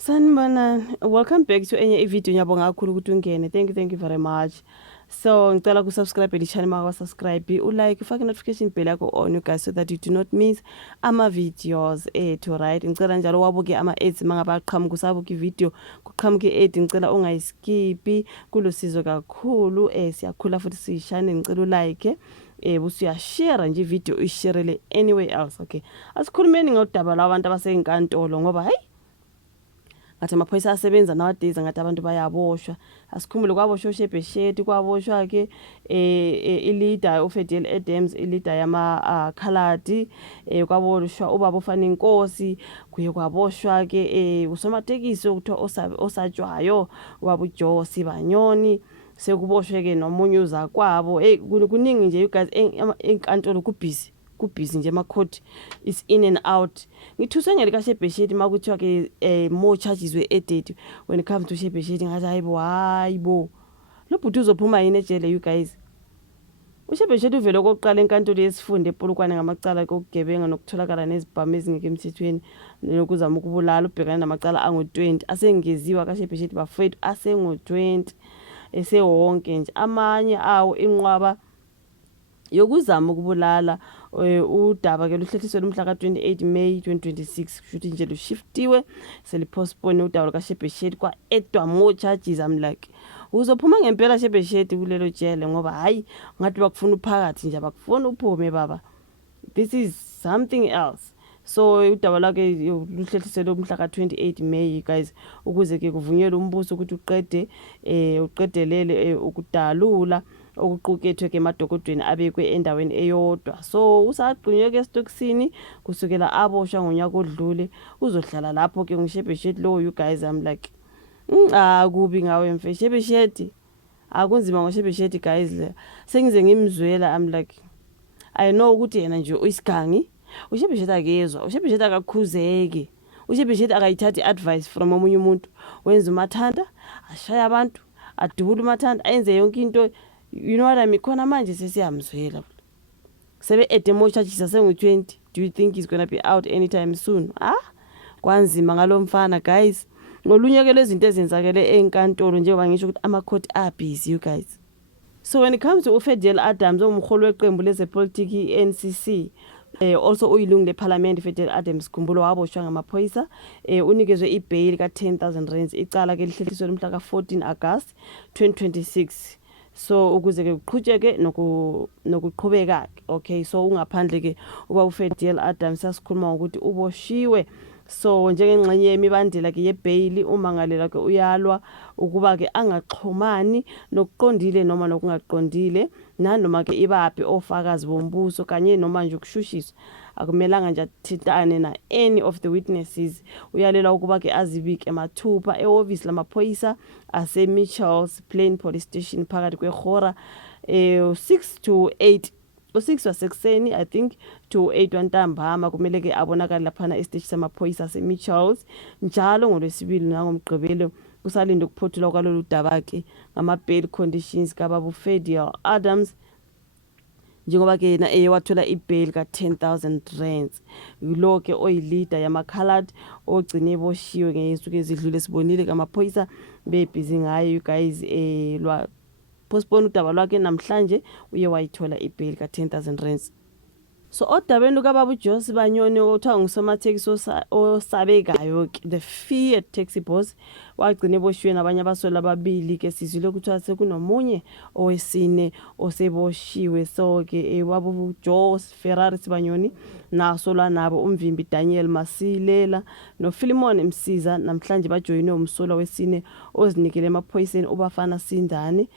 Sanibonani, welcome back to enye video ngiyabonga kakhulu ukuthi ungene. Thank you very much. So ngicela kusubscribe le channel maka subscribe, ulike, ufake notification bell yakho on you guys so that you do not miss ama videos ethu, right? Ngicela njalo wabuke ama ads mangaba aqhamuka usabuka ivideo kuqhamuke ad, ngicela ungayiskip, kulosizo kakhulu. Siyakhula futhi siyishane, ngicela ulike usuyashare nje video uyisharele anywhere else. Okay, asikhulumeni ngodaba labantu abasenkantolo ngoba hayi ngathi amaphoyisa asebenza nowadays ngathi abantu bayaboshwa. Asikhumbule kwaboshwa uShebhesheti, kwaboshwa ke ileader uFedel Adams, ileader yama Khaladi, kwaboshwa ubaba ufana inkosi, kuye kwaboshwa ke usomatekisi ukuthiwa osatshwayo ubaba uJoe Sibanyoni, sekuboshwe ke nomunye uzakwabo. Kuningi nje you guys enkantolo kubhizi nje emakhoti is in and out. Ngithuswe ngeli kaShebhesheti makuthiwa ke more charges were added when it comes to Shebhesheti, ngathi hayibo lo bhuti uzophuma yini ejele you guys. uShebhesheti uvele okokuqala enkantolo yesifunde ePolokwane ngamacala kokugebenga nokutholakala nezibhamu ezingeke emthethweni nokuzama ukubulala, ubhekana namacala angu-20 asengeziwa kaShebhesheti bafethu asengu-20 esewonke nje, amanye awo inqwaba yokuzama ukubulala. Udaba ke luhlehliswe lumhla ka-28 May 2026 kushuthi nje lushiftiwe selipostpone udaba lukaShebhesheti kwa-edwa more charges. I'm like uzophuma ngempela Shebhesheti kulelo jele ngoba hayi ngathi bakufuna uphakathi nje bakufuna uphume baba, this is something else. So udaba lwakhe luhlehliswe lumhla ka-28 May guys, ukuze ke kuvunyelwe umbuso ukuthi uqedelele ukudalula okuqukethwe ke emadokodweni abekwe endaweni eyodwa. So usagqinywe ke esitokisini kusukela aboshwa ngonyaka odlule, uzohlala lapho ke ngiShebhesheti lo you guys. I'm like kubi ngawe mfethu Shebhesheti, akunzima ngoShebhesheti guys. Sengize ngimzwela, I'm like I know ukuthi yena nje uyisigangi. uShebhesheti akezwa, uShebhesheti akakhuzeke, uShebhesheti akayithathi advice from omunye umuntu. Wenza umathanda ashaya abantu, adubula umathanda, ayenze yonke into. You know what I mean? Khona manje sesiyamzwela. Sebe more charges asengu-20. Do you think he's going to be out anytime soon? Kwanzima ngalo mfana guys. Ngolunye ke lezinto ezenzakele enkantolo njengoba ngisho ukuthi amakhoti busy you guys. So when it comes to uFedel Adams, umholi weqembu lezepolitiki iNCC, also uyilungu leParliament, Fedel Adams Kumbulo waboshwa ngamaphoyisa, unikezwe ibail ka-10,000 icala ke lihlehliswe lumhla ka-14 August 2026. So ukuze ke kuqhutsheke nokuqhubeka. Okay, so ungaphandle ke uba uFedel Adams asikhuluma ukuthi uboshiwe. So njengengxenye yemibandela ke yebail, umangalela ke uyalwa ukuba ke angaxhumani nokuqondile noma nokungaqondile nanoma ke ibaphi ofakazi bombuso kanye noma nje ukushushiswa. Akumelanga nje athintane na any of the witnesses. Uyalela ukuba ke azibike mathupha ehhovisi lamaphoyisa ase Mitchells Plain Police Station phakathi kwehora 6 to 8 u6 wasekuseni I think to 8 wantambama. Kumele ke abonakala laphana estage samaphoyisa ase Mitchells njalo ngoLwesibili nangomgqibelo. Kusalinde ukuphothula kwalolu daba ke ngama bail conditions kababa uFedel Adams, njengoba ke yena wathola ibail ka-10,000 lo ke oyileader yamakhaladi ogcine eboshiwe ngezinsuku ezidlule. Sibonile kamaphoyisa bebhizi ngayo you guys. Postpone udaba lwakhe namhlanje uye wayithola ibail ka-10,000. So odabeni lukababa uJoe Sibanyoni othiwa ngusomatekisi osabekayo, the feared taxi boss, wagcina eboshiwe nabanye abasolwa ababili ke. Sizwile ukuthi sekunomunye owesine oseboshiwe. So ke wabo uJoe Ferrari Sibanyoni nasolwa nabo umvimbi Daniel Masilela noPhilemon Msiza namhlanje bajoyine umsolwa wesine ozinikele emaphoyiseni uBafana Sindane.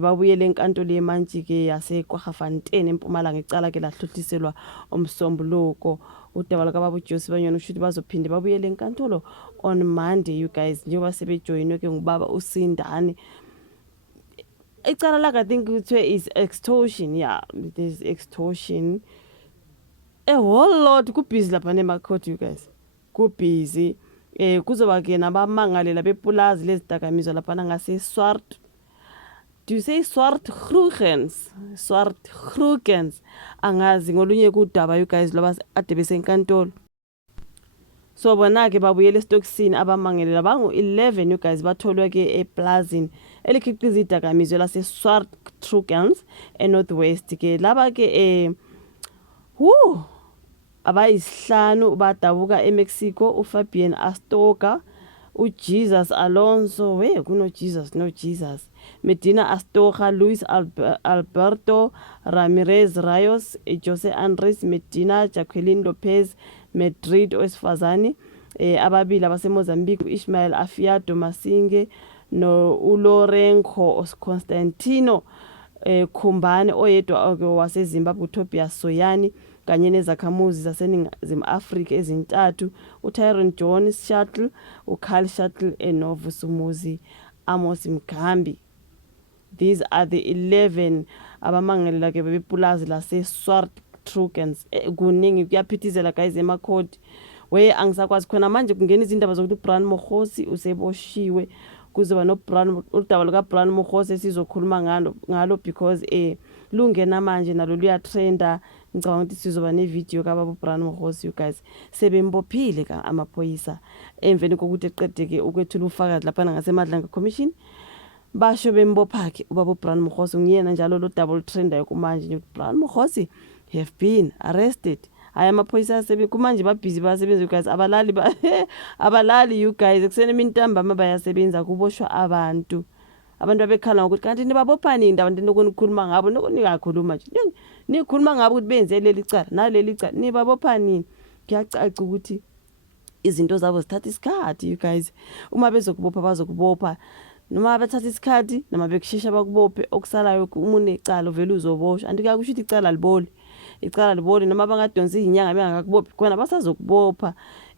Babuyele enkantolo yemantshi ke yaseKwaGafontein eMpumalanga icala ke lahlohliselwa umsombuluko. Udaba lukababa uJoe Sibanyoni ushuthi bazophinde babuyele enkantolo on Monday you guys, njengoba sebejoyinwe ke ngubaba uSindane. Icala lakhe I think kuthiwe is extortion. Yeah, it is extortion. A whole lot kubhizi lapha nemakhoti you guys, kubhizi. Kuzoba ke nabamangalela bepulazi lezidakamizwa lapha ngase Swart. Do you say Swartkroogens? Swartkroogens. Angazi ngolunye kudaba you guys loba ade besenkantolo. So bona-ke babuyela esitokisini abamangelela bangu-11 you guys batholwe-ke eplazini elikhiqiza idakamizwe lase-Swartkrugans eNorthwest-ke laba-ke abayisihlanu badabuka eMexico uFabian Astorga, uJesus Alonso, kuno-Jesus, Medina Astorga, Luis Alberto Ramirez Rayos, Jose Andres Medina, Jacqueline Lopez Madrid owesifazane, ababili abaseMozambique, Ismael Afiado Masinge no-Ulorenco Constantino Khumbane, oyedwa waseZimbabwe uTobias Soyani, kanye nezakhamuzi zaseNingizimu Afrika ezintathu, uTyrone John Shuttle, uKyle Shuttle eNovusumuzi Amos Mgambi. These are the 11 abamangelela-ke bepulazi lase-Swartkrugans. Kuningi kuyaphithizela guys emakhodi. Angisakwazi khona manje kungena izindaba zokuthi uBrian Mokgosi useboshiwe. Kuzoba udaba lukaBrian Mokgosi sizokhuluma ngalo because lungena manje nalo luyatrenda. Ngicabanga ukuthi sizoba nevideo kababa uBrian Mokgosi you guys sebembophile amaphoyisa emveni kokuthi eqedeke ukwethula ufakazi lapha ngaseMadlanga Commission. Basho bembopha-ke ubaba uBrian Mokgosi, ngiyena njalo lo double trendayo kumanje uBrian Mokgosi have been arrested. Hayi amaphoyisa kumanje babhizi bayasebenza you guys, abalali you guys, ekuseni emini ntambama bayasebenza, kuboshwa abantu abekhala ngokuthi kanti nibabophani indaba nikhuluma ngabo, nikakhuluma nje nikhuluma ngabo ukuthi benze leli cala naleli cala, nibabophani. Kuyacaca ukuthi izinto zabo zithatha isikhathi you guys. Uma bezokubopha bazokubopha, noma bethatha isikhathi noma bekushesha bakubophe, okusalayo uma unecala vele uzoboshwa. Andikakusho ukuthi icala liboli noma bangadonsa izinyanga bengakubophi khona basazokubopha.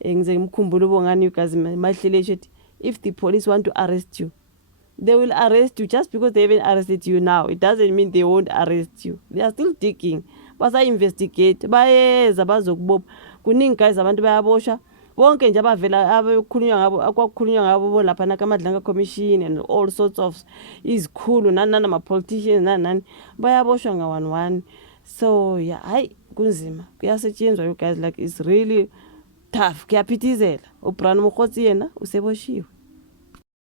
Ngize ngimkhumbule ubongani you guys mahlele ethi if the police want to arrest you, they will arrest you. Just because they haven't arrested you now, it doesn't mean they won't arrest you. They are still digging, basa-investigate, bayeza bazokubopha. Kuningi guys abantu bayaboshwa bonke nje abavela akwakhulunywa ngabo lapha nakaMadlanga Commission and all sorts of izikhulu nama-politicians nani bayaboshwa nga-1 so yeah, hayi kunzima, kuyasetshenzwa you guys, like it's really tough, kuyaphithizela. uBrian Mokgosi yena useboshiwe.